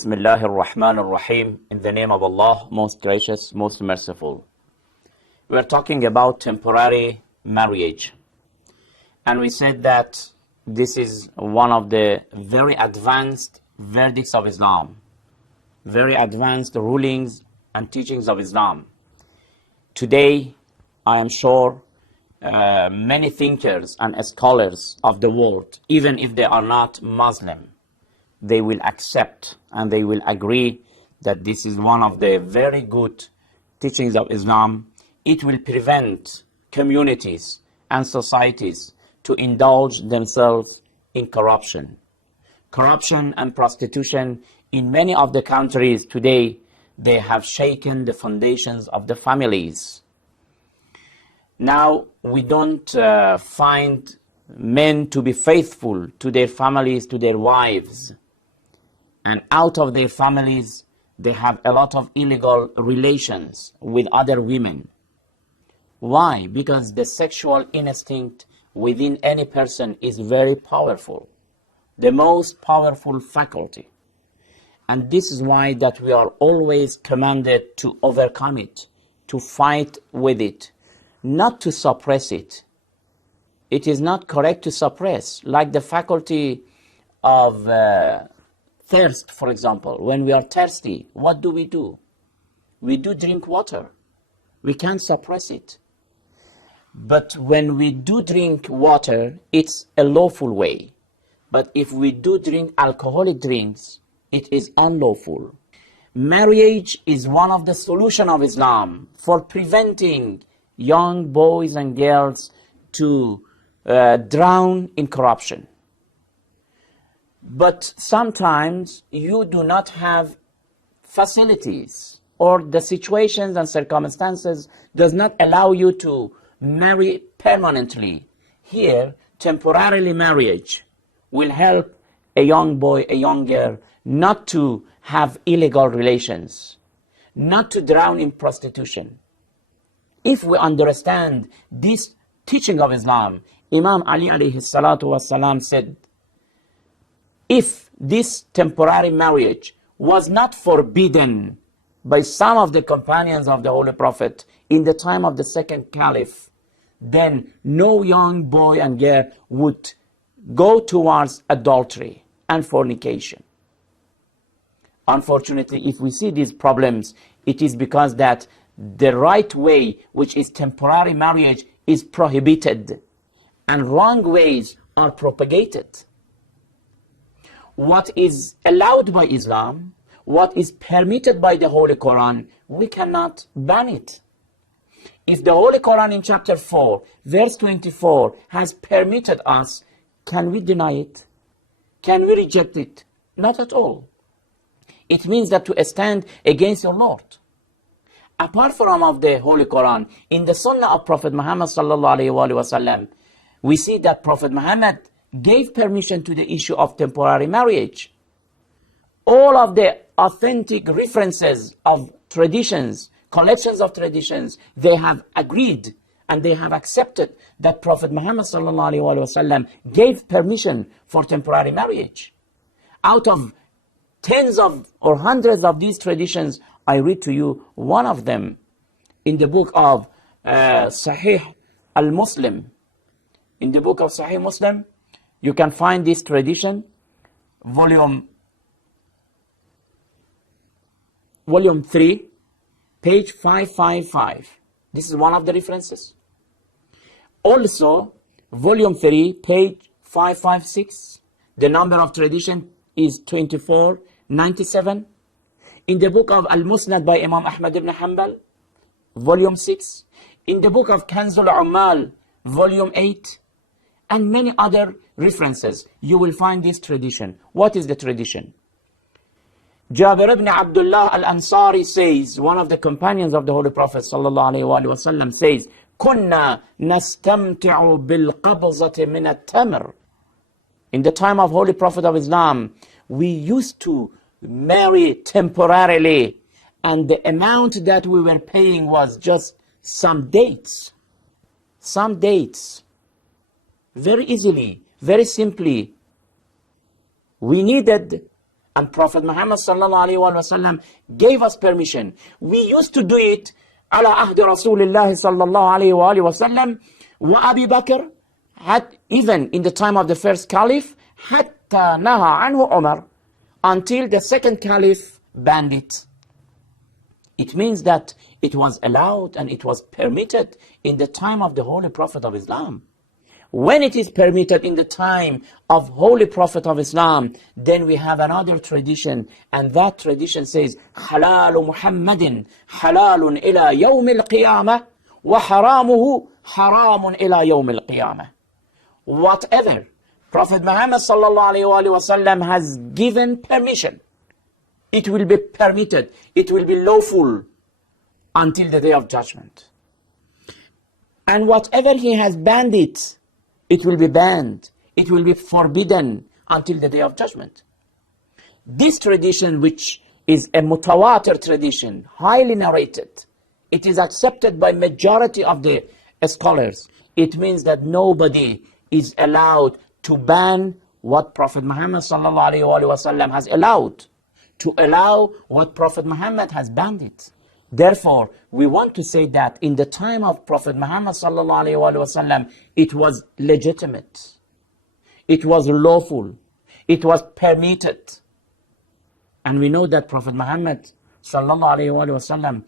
Bismillah ar-Rahman ar-Rahim. In the name of Allah, most gracious, most merciful. We are talking about temporary marriage. And we said that this is one of the very advanced verdicts of Islam. Very advanced rulings and teachings of Islam. Today, I am sure many thinkers and scholars of the world, even if they are not Muslim, they will accept and they will agree that this is one of the very good teachings of Islam. It will prevent communities and societies to indulge themselves in corruption. Corruption and prostitution in many of the countries today, they have shaken the foundations of the families. Now, we don't find men to be faithful to their families, to their wives. And out of their families, they have a lot of illegal relations with other women. Why? Because the sexual instinct within any person is very powerful. The most powerful faculty. And this is why that we are always commanded to overcome it, to fight with it, not to suppress it. It is not correct to suppress, like the faculty of thirst, for example. When we are thirsty, what do? We do drink water. We can't suppress it. But when we do drink water, it's a lawful way. But if we do drink alcoholic drinks, it is unlawful. Marriage is one of the solutions of Islam for preventing young boys and girls to drown in corruption. But sometimes you do not have facilities, or the situations and circumstances does not allow you to marry permanently. Here, temporarily marriage will help a young boy, a young girl, not to have illegal relations, not to drown in prostitution. If we understand this teaching of Islam, Imam Ali alayhi salatu wasalam said, if this temporary marriage was not forbidden by some of the companions of the Holy Prophet in the time of the second Caliph, then no young boy and girl would go towards adultery and fornication. Unfortunately, if we see these problems, it is because that the right way, which is temporary marriage, is prohibited and wrong ways are propagated. What is allowed by Islam, what is permitted by the Holy Quran, we cannot ban it. If the Holy Quran in chapter 4, verse 24 has permitted us, can we deny it? Can we reject it? Not at all. It means that to stand against your Lord. Apart from of the Holy Quran, in the Sunnah of Prophet Muhammad sallallahu alaihi wasallam, we see that Prophet Muhammad gave permission to the issue of temporary marriage. All of the authentic references of traditions, collections of traditions, they have agreed and they have accepted that Prophet Muhammad sallallahu alaihi wasallam gave permission for temporary marriage. Out of tens of or hundreds of these traditions, I read to you one of them in the book of Sahih al-Muslim. In the book of Sahih Muslim, you can find this tradition, volume 3, page 555. This is one of the references. Also, volume 3, page 556. The number of tradition is 2497. In the book of Al-Musnad by Imam Ahmad ibn Hanbal, volume 6. In the book of Kanzul Ummal, volume 8. And many other references, you will find this tradition. What is the tradition? Jabir ibn Abdullah al-Ansari says, one of the companions of the Holy Prophet sallallahu alaihi wasallam says, "Kunna nastamti'u bil qabzati min at-tamr." In the time of Holy Prophet of Islam, we used to marry temporarily, and the amount that we were paying was just some dates. Some dates. Very easily, very simply. We needed And Prophet Muhammad sallallahu alayhi wa sallam gave us permission. We used to do it على عهد رسول الله صلى الله عليه وآله وسلم وأبي بكر, even in the time of the first caliph, حتى نهى عنه عمر, until the second caliph banned it. It means that it was allowed and it was permitted in the time of the Holy Prophet of Islam. When it is permitted in the time of Holy Prophet of Islam, then we have another tradition, and that tradition says, حلال محمد حلال إلى يوم القيامة وحرامه حرام إلى يوم القيامة. Whatever Prophet Muhammad sallallahu alayhi wa sallam has given permission, it will be permitted, it will be lawful until the day of judgment. And whatever he has banned it will be banned, it will be forbidden until the day of judgment. This tradition, which is a mutawatir tradition, highly narrated, it is accepted by majority of the scholars. It means that nobody is allowed to ban what Prophet Muhammad sallallahu alayhi wa sallam has allowed, to allow what Prophet Muhammad has banned it. Therefore, we want to say that in the time of Prophet Muhammad sallallahu alayhi wa sallam, it was legitimate, it was lawful, it was permitted. And we know that Prophet Muhammad sallallahu alayhi wa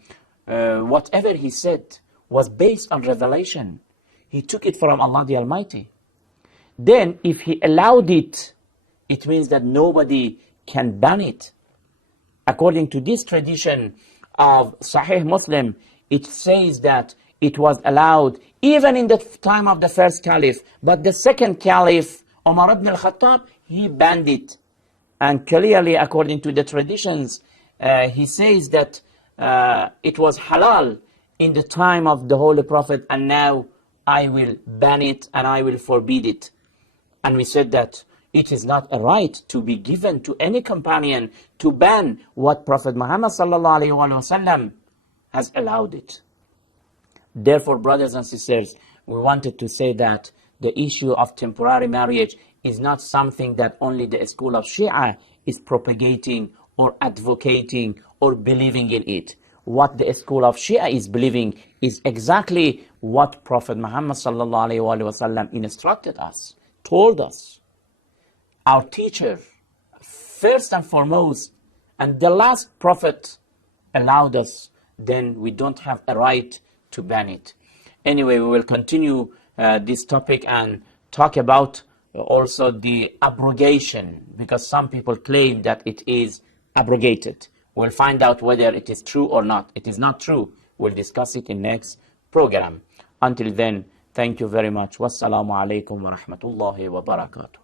sallam, whatever he said was based on revelation. He took it from Allah the Almighty. Then if he allowed it, it means that nobody can ban it. According to this tradition of Sahih Muslim, it says that it was allowed even in the time of the first caliph, but the second caliph, Umar ibn al-Khattab, he banned it. And clearly, according to the traditions, he says that it was halal in the time of the Holy Prophet, and now I will ban it and I will forbid it. And we said that it is not a right to be given to any companion to ban what Prophet Muhammad sallallahu alaihi wasallam has allowed it. Therefore, brothers and sisters, we wanted to say that the issue of temporary marriage is not something that only the school of Shia is propagating or advocating or believing in it. What the school of Shia is believing is exactly what Prophet Muhammad sallallahu alaihi wasallam instructed us, told us. Our teacher, first and foremost, and the last prophet allowed us, then we don't have a right to ban it. Anyway, we will continue this topic and talk about also the abrogation, because some people claim that it is abrogated. We'll find out whether it is true or not. It is not true. We'll discuss it in next program. Until then, thank you very much. Wassalamu alaikum wa rahmatullahi wa barakatuh.